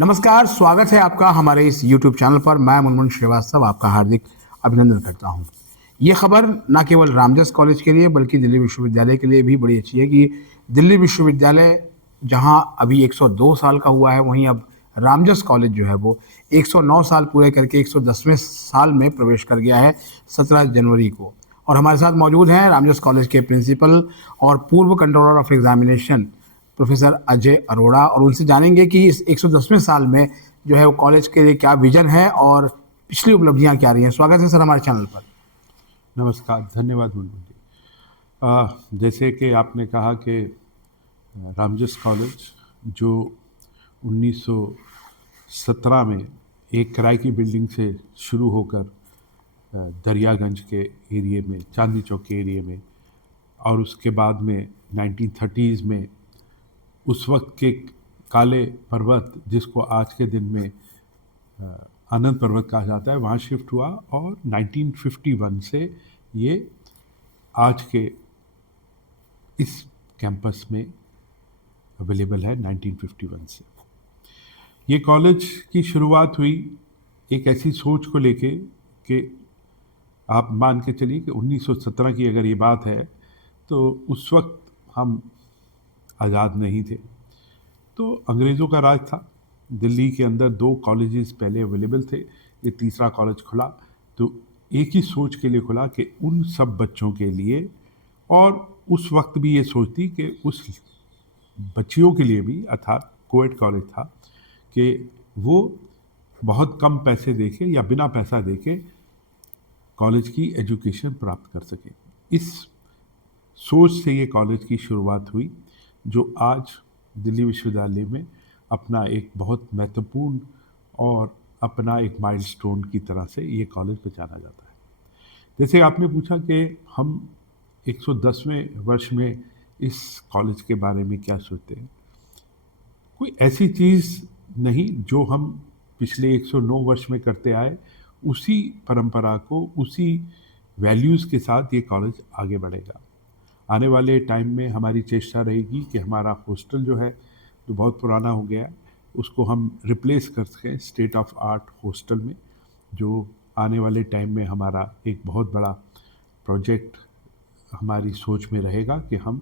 नमस्कार, स्वागत है आपका हमारे इस YouTube चैनल पर। मैं मुनमुन श्रीवास्तव आपका हार्दिक अभिनंदन करता हूं। ये खबर ना केवल रामजस कॉलेज के लिए बल्कि दिल्ली विश्वविद्यालय के लिए भी बड़ी अच्छी है कि दिल्ली विश्वविद्यालय जहां अभी 102 साल का हुआ है, वहीं अब रामजस कॉलेज जो है वो 109 साल पूरे करके 110वें साल में प्रवेश कर गया है 17 जनवरी को। और हमारे साथ मौजूद हैं रामजस कॉलेज के प्रिंसिपल और पूर्व controller of examination professor Ajay Arora, और उनसे जानेंगे कि इस 110वें साल में जो है वो कॉलेज के लिए क्या विजन है और पिछली उपलब्धियां क्या रही हैं। स्वागत है सर हमारे चैनल पर। नमस्कार, धन्यवाद मुनमुन जी। जैसे कि आपने कहा कि रामजस कॉलेज जो 1917 में एक किराए की बिल्डिंग से शुरू होकर दरियागंज के एरिए में, चांदनी चौक के एरिए में, और उसके बाद में 1930s में उस वक्त के काले पर्वत, जिसको आज के दिन में आनंद पर्वत कहा जाता है, वहाँ शिफ्ट हुआ और 1951 से ये आज के इस कैंपस में अवेलेबल है। 1951 से ये कॉलेज की शुरुआत हुई एक ऐसी सोच को लेके कि आप मान के चलिए कि 1917 की अगर ये बात है तो उस वक्त हम आज़ाद नहीं थे, तो अंग्रेज़ों का राज था। दिल्ली के अंदर 2 कॉलेजेस पहले अवेलेबल थे, ये तीसरा कॉलेज खुला तो एक ही सोच के लिए खुला कि उन सब बच्चों के लिए, और उस वक्त भी ये सोच थी कि उस बच्चियों के लिए भी, अर्थात कोएड कॉलेज था, कि वो बहुत कम पैसे देके या बिना पैसा देके कॉलेज की एजुकेशन प्राप्त कर सके। इस सोच से ये कॉलेज की शुरुआत हुई, जो आज दिल्ली विश्वविद्यालय में अपना एक बहुत महत्वपूर्ण और अपना एक माइलस्टोन की तरह से ये कॉलेज पहचाना जाता है। जैसे आपने पूछा कि हम 110वें वर्ष में इस कॉलेज के बारे में क्या सोचते हैं, कोई ऐसी चीज़ नहीं जो हम पिछले 109 वर्ष में करते आए, उसी परंपरा को, उसी वैल्यूज़ के साथ ये कॉलेज आगे बढ़ेगा। आने वाले टाइम में हमारी चेष्टा रहेगी कि हमारा हॉस्टल जो है, जो बहुत पुराना हो गया है, उसको हम रिप्लेस कर सकें स्टेट ऑफ आर्ट हॉस्टल में, जो आने वाले टाइम में हमारा एक बहुत बड़ा प्रोजेक्ट हमारी सोच में रहेगा कि हम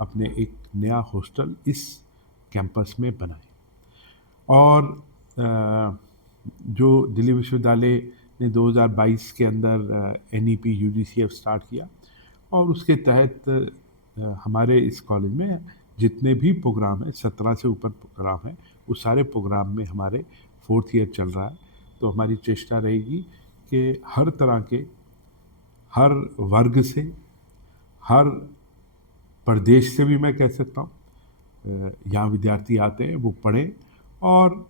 अपने एक नया हॉस्टल इस कैंपस में बनाएं। और जो दिल्ली विश्वविद्यालय ने 2022 के अंदर NEP UGCF स्टार्ट किया, और उसके तहत हमारे इस कॉलेज में जितने भी प्रोग्राम हैं, 17 से ऊपर प्रोग्राम हैं, उस सारे प्रोग्राम में हमारे 4th ईयर चल रहा है। तो हमारी चेष्टा रहेगी कि हर तरह के, हर वर्ग से, हर प्रदेश से भी मैं कह सकता हूँ, यहाँ विद्यार्थी आते हैं, वो पढ़ें और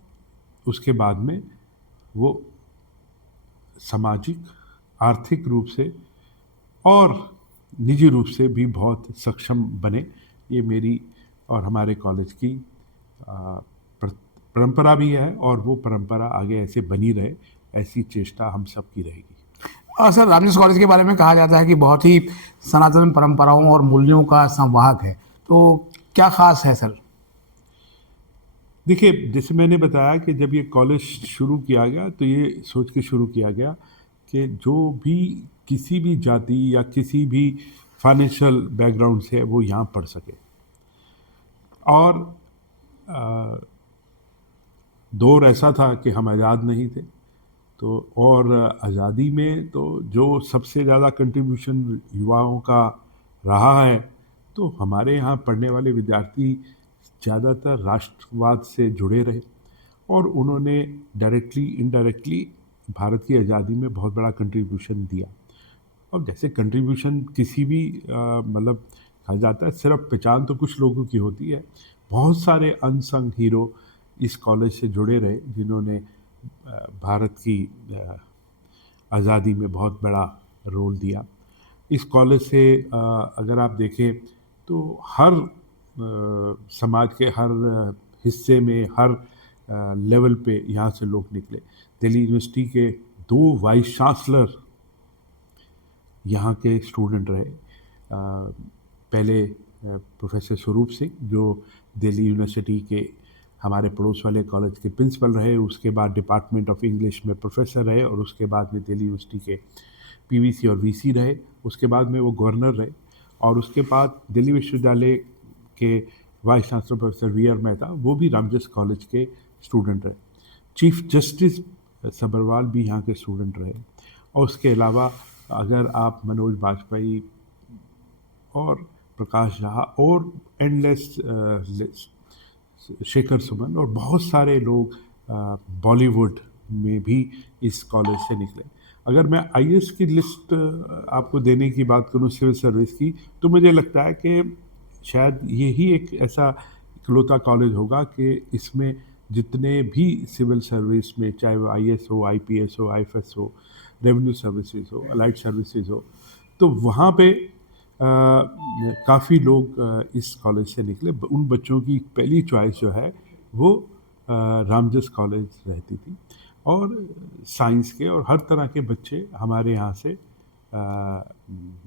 उसके बाद में वो सामाजिक, आर्थिक रूप से और निजी रूप से भी बहुत सक्षम बने। ये मेरी और हमारे कॉलेज की परंपरा भी है, और वो परंपरा आगे ऐसे बनी रहे, ऐसी चेष्टा हम सब की रहेगी। और सर, रामजस कॉलेज के बारे में कहा जाता है कि बहुत ही सनातन परंपराओं और मूल्यों का संवाहक है, तो क्या खास है सर? देखिए, जैसे मैंने बताया कि जब ये कॉलेज शुरू किया गया तो ये सोच के शुरू किया गया कि जो भी किसी भी जाति या किसी भी फाइनेंशियल बैकग्राउंड से वो यहाँ पढ़ सके। और दौर ऐसा था कि हम आज़ाद नहीं थे, तो और आज़ादी में तो जो सबसे ज़्यादा कंट्रीब्यूशन युवाओं का रहा है, तो हमारे यहाँ पढ़ने वाले विद्यार्थी ज़्यादातर राष्ट्रवाद से जुड़े रहे, और उन्होंने डायरेक्टली इनडायरेक्टली भारत की आज़ादी में बहुत बड़ा कंट्रीब्यूशन दिया। और जैसे कंट्रीब्यूशन किसी भी मतलब कहा जाता है, सिर्फ पहचान तो कुछ लोगों की होती है, बहुत सारे अनसंग हीरो इस कॉलेज से जुड़े रहे, जिन्होंने भारत की आज़ादी में बहुत बड़ा रोल दिया। इस कॉलेज से अगर आप देखें तो हर समाज के हर हिस्से में, हर लेवल पे यहाँ से लोग निकले। दिल्ली यूनिवर्सिटी के 2 वाइस चांसलर यहाँ के स्टूडेंट रहे। पहले प्रोफेसर स्वरूप सिंह, जो दिल्ली यूनिवर्सिटी के हमारे पड़ोस वाले कॉलेज के प्रिंसिपल रहे, उसके बाद डिपार्टमेंट ऑफ इंग्लिश में प्रोफेसर रहे और उसके बाद में दिल्ली यूनिवर्सिटी के पीवीसी और वीसी रहे, उसके बाद में वो गवर्नर रहे और उसके बाद दिल्ली विश्वविद्यालय के vice chancellor professor V R Mehta, वो भी रामजस कॉलेज के स्टूडेंट रहे। चीफ जस्टिस सब्रवाल भी यहाँ के स्टूडेंट रहे और उसके अलावा अगर आप मनोज बाजपेयी और प्रकाश झा और एंडलेस शेखर सुमन और बहुत सारे लोग बॉलीवुड में भी इस कॉलेज से निकले। अगर मैं आईएएस की लिस्ट आपको देने की बात करूं सिविल सर्विस की, तो मुझे लगता है कि शायद यही एक ऐसा इकलौता कॉलेज होगा कि इसमें जितने भी सिविल सर्विस में, चाहे वो आईएएस हो, आईपीएस हो, आईएफएस हो, रेवेन्यू सर्विसेज हो, अलाइड सर्विसेज हो, तो वहाँ पे काफ़ी लोग इस कॉलेज से निकले। उन बच्चों की पहली चॉइस जो है वो रामजस कॉलेज रहती थी और साइंस के और हर तरह के बच्चे हमारे यहाँ से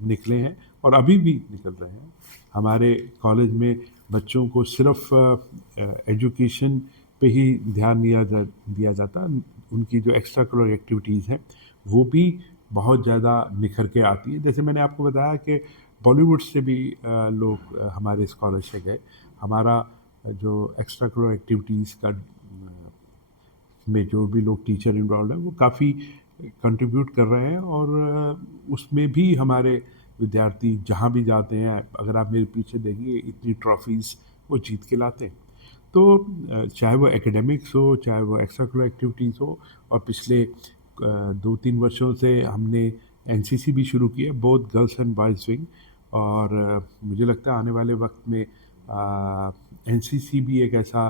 निकले हैं और अभी भी निकल रहे हैं। हमारे कॉलेज में बच्चों को सिर्फ एजुकेशन पे ही ध्यान दिया जाता, उनकी जो एक्स्ट्रा करिकुलर एक्टिविटीज़ हैं वो भी बहुत ज़्यादा निखर के आती है। जैसे मैंने आपको बताया कि बॉलीवुड से भी लोग हमारे इस कॉलेज से गए। हमारा जो एक्स्ट्रा करिकुलर एक्टिविटीज़ का में जो भी लोग टीचर इन्वॉल्व हैं वो काफ़ी कंट्रीब्यूट कर रहे हैं और उसमें भी हमारे विद्यार्थी जहाँ भी जाते हैं, अगर आप मेरे पीछे देखिए इतनी ट्रॉफीज़ वो जीत के लाते हैं। तो चाहे वो एकेडमिक्स हो, चाहे वो एक्स्ट्रा करिकुलर एक्टिविटीज़ हो, और पिछले 2-3 वर्षों से हमने एनसीसी भी शुरू की है, both girls and boys wing, और मुझे लगता है आने वाले वक्त में एनसीसी भी एक ऐसा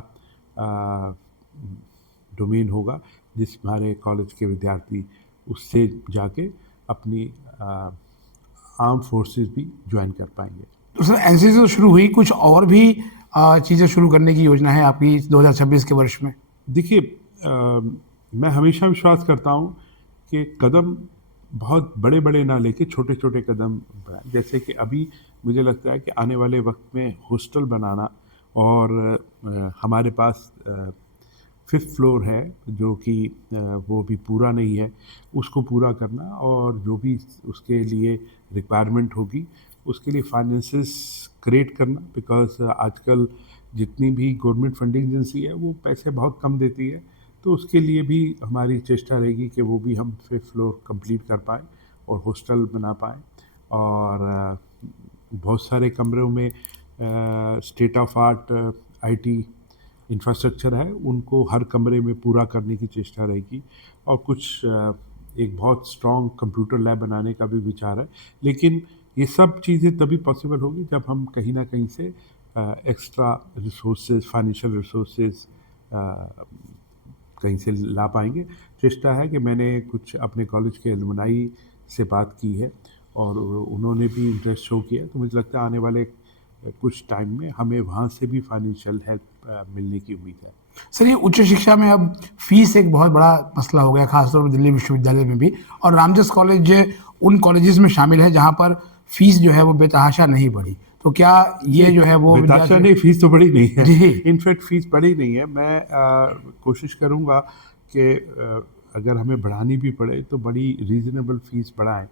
डोमेन होगा जिस हमारे कॉलेज के विद्यार्थी उससे जाके अपनी आर्म फोर्सेस भी ज्वाइन कर पाएंगे। तो सर एनसीसी तो शुरू हुई, कुछ और भी चीज़ें शुरू करने की योजना है आपकी 2026 के वर्ष में? देखिए, मैं हमेशा विश्वास करता हूँ कि कदम बहुत बड़े बड़े ना लेके छोटे छोटे कदम बढ़ाएं। जैसे कि अभी मुझे लगता है कि आने वाले वक्त में हॉस्टल बनाना, और हमारे पास 5th फ्लोर है जो कि वो भी पूरा नहीं है, उसको पूरा करना, और जो भी उसके लिए रिक्वायरमेंट होगी उसके लिए फाइनेंसेस क्रिएट करना, बिकॉज आजकल जितनी भी गवर्नमेंट फंडिंग एजेंसी है वो पैसे बहुत कम देती है। तो उसके लिए भी हमारी चेष्टा रहेगी कि वो भी हम 5th फ्लोर कंप्लीट कर पाएँ और हॉस्टल बना पाएँ, और बहुत सारे कमरों में state of art IT infrastructure है, उनको हर कमरे में पूरा करने की चेष्टा रहेगी, और कुछ एक बहुत स्ट्रॉन्ग कंप्यूटर लैब बनाने का भी विचार है। लेकिन ये सब चीज़ें तभी पॉसिबल होगी जब हम कहीं ना कहीं से एक्स्ट्रा रिसोर्सेज, फाइनेंशियल रिसोर्सेज कहीं से ला पाएंगे। चेष्टा है कि मैंने कुछ अपने कॉलेज के एलुमनाई से बात की है और उन्होंने भी इंटरेस्ट शो किया, तो मुझे लगता है आने वाले कुछ टाइम में हमें वहाँ से भी फाइनेंशियल हेल्प मिलने की उम्मीद है। सर ये उच्च शिक्षा में अब फीस एक बहुत बड़ा मसला हो गया, खासतौर पर दिल्ली विश्वविद्यालय में भी, और रामजस कॉलेज उन कॉलेजेस में शामिल है जहाँ पर फीस जो है वो बेतहाशा नहीं बढ़ी। तो क्या ये जो है वो बेतहाशा नहीं, फीस तो बड़ी नहीं है जी। इनफैक्ट फीस बड़ी नहीं है। मैं कोशिश करूँगा कि अगर हमें बढ़ानी भी पड़े तो बड़ी रीज़नेबल फीस बढ़ाएं,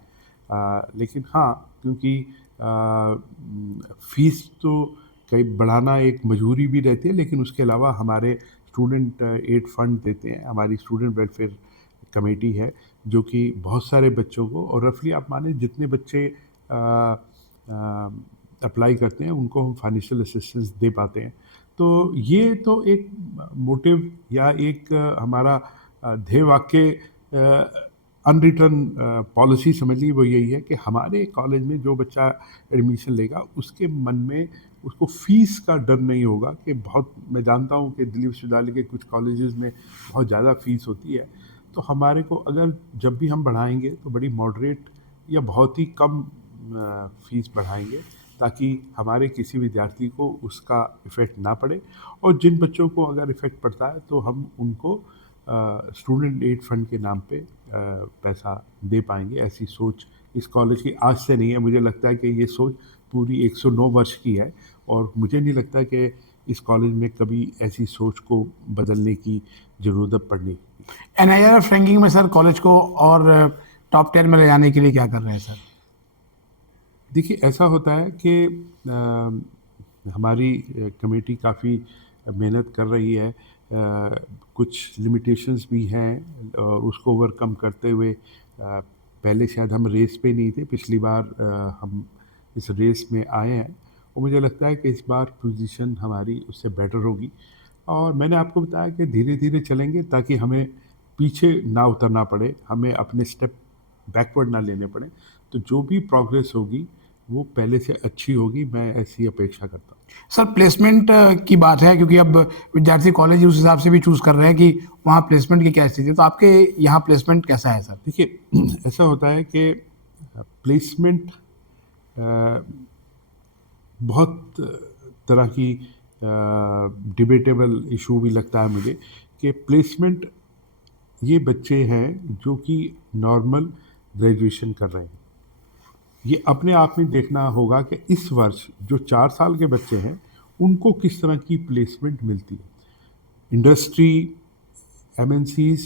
लेकिन हाँ, क्योंकि फीस तो कई बढ़ाना एक मजबूरी भी रहती है, लेकिन उसके अलावा हमारे स्टूडेंट एड फंड देते हैं, हमारी स्टूडेंट वेलफेयर कमेटी है जो कि बहुत सारे बच्चों को, और रफली आप माने जितने बच्चे अप्लाई करते हैं उनको हम फाइनेंशियल असिस्टेंस दे पाते हैं। तो ये तो एक मोटिव या एक हमारा ध्येय वाक्य अनरिटन पॉलिसी समझ लीजिए, वो यही है कि हमारे कॉलेज में जो बच्चा एडमिशन लेगा उसके मन में उसको फ़ीस का डर नहीं होगा कि बहुत, मैं जानता हूँ कि दिल्ली विश्वविद्यालय के कुछ कॉलेजेस में बहुत ज़्यादा फ़ीस होती है, तो हमारे को अगर जब भी हम बढ़ाएंगे तो बड़ी मॉडरेट या बहुत ही कम फ़ीस बढ़ाएंगे ताकि हमारे किसी विद्यार्थी को उसका इफ़ेक्ट ना पड़े, और जिन बच्चों को अगर इफ़ेक्ट पड़ता है तो हम उनको स्टूडेंट एड फंड के नाम पे पैसा दे पाएंगे। ऐसी सोच इस कॉलेज की आज से नहीं है, मुझे लगता है कि ये सोच पूरी 109 वर्ष की है, और मुझे नहीं लगता कि इस कॉलेज में कभी ऐसी सोच को बदलने की ज़रूरत पड़नी। NIRF रैंकिंग में सर कॉलेज को और टॉप 10 में ले जाने के लिए क्या कर रहे हैं सर? देखिए, ऐसा होता है कि हमारी कमेटी काफ़ी मेहनत कर रही है। कुछ लिमिटेशंस भी हैं और उसको ओवरकम करते हुए पहले शायद हम रेस पे नहीं थे, पिछली बार हम इस रेस में आए हैं और मुझे लगता है कि इस बार पोजीशन हमारी उससे बेटर होगी। और मैंने आपको बताया कि धीरे धीरे चलेंगे ताकि हमें पीछे ना उतरना पड़े, हमें अपने स्टेप बैकवर्ड ना लेने पड़े। तो जो भी प्रोग्रेस होगी वो पहले से अच्छी होगी, मैं ऐसी अपेक्षा करता हूँ। सर प्लेसमेंट की बात है, क्योंकि अब विद्यार्थी कॉलेज उस हिसाब से भी चूज़ कर रहे हैं कि वहाँ प्लेसमेंट की क्या स्थिति है, तो आपके यहाँ प्लेसमेंट कैसा है सर? देखिए, ऐसा होता है कि प्लेसमेंट बहुत तरह की डिबेटेबल इशू भी लगता है मुझे कि प्लेसमेंट ये बच्चे हैं जो कि नॉर्मल ग्रेजुएशन कर रहे हैं। ये अपने आप में देखना होगा कि इस वर्ष जो 4 साल के बच्चे हैं उनको किस तरह की प्लेसमेंट मिलती है। इंडस्ट्री, MNCs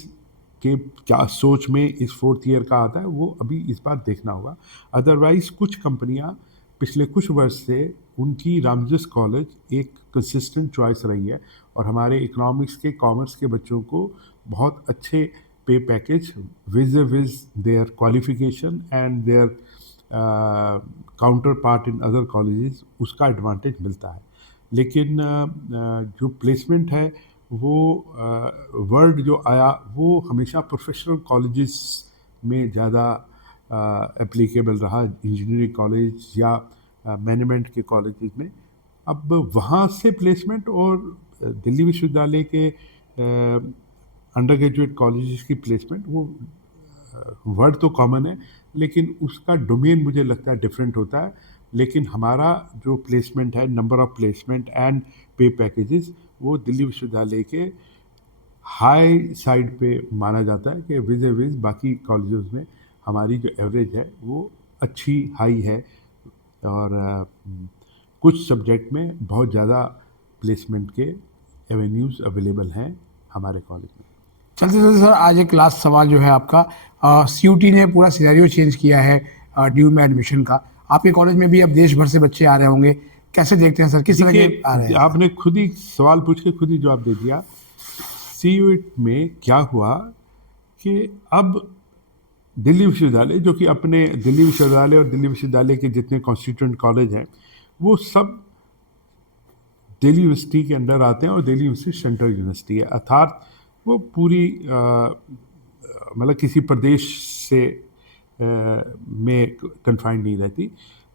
के क्या सोच में इस 4th ईयर का आता है वो अभी इस बार देखना होगा। अदरवाइज़ कुछ कंपनियां पिछले कुछ वर्ष से उनकी रामजस कॉलेज एक कंसिस्टेंट चॉइस रही है और हमारे इकोनॉमिक्स के, कॉमर्स के बच्चों को बहुत अच्छे pay package viz their qualification and their counterpart in other colleges उसका एडवांटेज मिलता है। लेकिन जो प्लेसमेंट है वो वर्ड जो आया वो हमेशा प्रोफेशनल कॉलेजेस में ज़्यादा एप्लीकेबल रहा, इंजीनियरिंग कॉलेज या मैनेजमेंट के कॉलेजेस में। अब वहाँ से प्लेसमेंट और दिल्ली विश्वविद्यालय के अंडर ग्रेजुएट कॉलेजेस की प्लेसमेंट वो वर्ड तो कॉमन है लेकिन उसका डोमेन मुझे लगता है डिफरेंट होता है। लेकिन हमारा जो प्लेसमेंट है, नंबर ऑफ प्लेसमेंट एंड पे पैकेजेस, वो दिल्ली विश्वविद्यालय के हाई साइड पे माना जाता है कि विज़ बाकी कॉलेजेस में हमारी जो एवरेज है वो अच्छी हाई है और कुछ सब्जेक्ट में बहुत ज़्यादा प्लेसमेंट के एवेन्यूज़ अवेलेबल हैं हमारे कॉलेज में। चलते चलते सर आज एक लास्ट सवाल जो है आपका, CUT ने पूरा सिनेरियो चेंज किया है DU में एडमिशन का। आपके कॉलेज में भी अब देश भर से बच्चे आ रहे होंगे, कैसे देखते हैं सर, किस तरह के आ रहे हैं? आपने खुद ही सवाल पूछ के खुद ही जवाब दे दिया। CUT में क्या हुआ कि अब दिल्ली विश्वविद्यालय, जो कि अपने दिल्ली विश्वविद्यालय और दिल्ली विश्वविद्यालय के जितने कॉन्स्टिट्यूएंट कॉलेज हैं वो सब दिल्ली यूनिवर्सिटी के अंडर आते हैं और दिल्ली यूनिवर्सिटी सेंट्रल यूनिवर्सिटी है, अर्थात वो पूरी मतलब किसी प्रदेश से में कन्फाइंड नहीं रहती।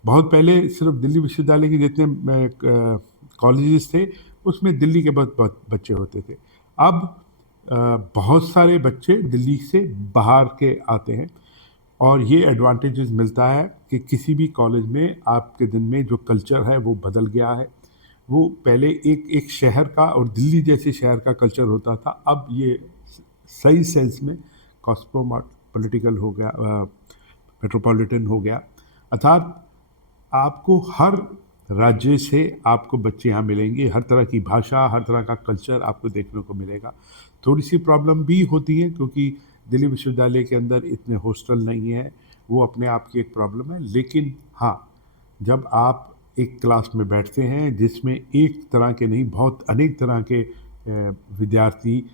बहुत पहले सिर्फ दिल्ली विश्वविद्यालय के जितने कॉलेजेस थे उसमें दिल्ली के बच्चे होते थे। अब बहुत सारे बच्चे दिल्ली से बाहर के आते हैं और ये एडवांटेजेस मिलता है कि किसी भी कॉलेज में आपके दिन में जो कल्चर है वो बदल गया है। वो पहले एक शहर का और दिल्ली जैसे शहर का कल्चर होता था, अब ये सही सेंस में कॉस्मोपॉलिटिकल हो गया, मेट्रोपॉलिटन हो गया। अर्थात आपको हर राज्य से आपको बच्चे यहाँ मिलेंगे, हर तरह की भाषा, हर तरह का कल्चर आपको देखने को मिलेगा। थोड़ी सी प्रॉब्लम भी होती है क्योंकि दिल्ली विश्वविद्यालय के अंदर इतने हॉस्टल नहीं है, वो अपने आप की एक प्रॉब्लम है। लेकिन हाँ, जब आप एक क्लास में बैठते हैं जिसमें एक तरह के नहीं बहुत अनेक तरह के विद्यार्थी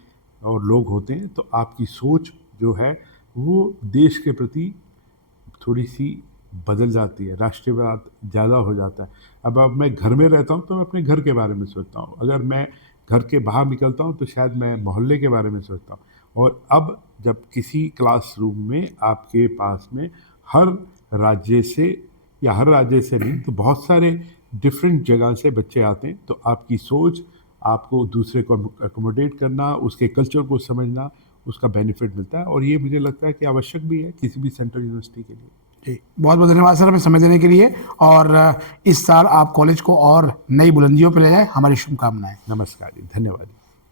और लोग होते हैं तो आपकी सोच जो है वो देश के प्रति थोड़ी सी बदल जाती है, राष्ट्रवाद ज़्यादा हो जाता है। अब मैं घर में रहता हूँ तो मैं अपने घर के बारे में सोचता हूँ, अगर मैं घर के बाहर निकलता हूँ तो शायद मैं मोहल्ले के बारे में सोचता हूँ। और अब जब किसी क्लासरूम में आपके पास में हर राज्य से या हर राज्य से नहीं तो बहुत सारे डिफरेंट जगह से बच्चे आते हैं तो आपकी सोच, आपको दूसरे को अकोमोडेट करना, उसके कल्चर को समझना, उसका बेनिफिट मिलता है और ये मुझे लगता है कि आवश्यक भी है किसी भी सेंट्रल यूनिवर्सिटी के लिए। जी, बहुत बहुत धन्यवाद सर हमें समय देने के लिए, और इस साल आप कॉलेज को और नई बुलंदियों पर ले जाएं, हमारी शुभकामनाएं। नमस्कार जी, धन्यवाद।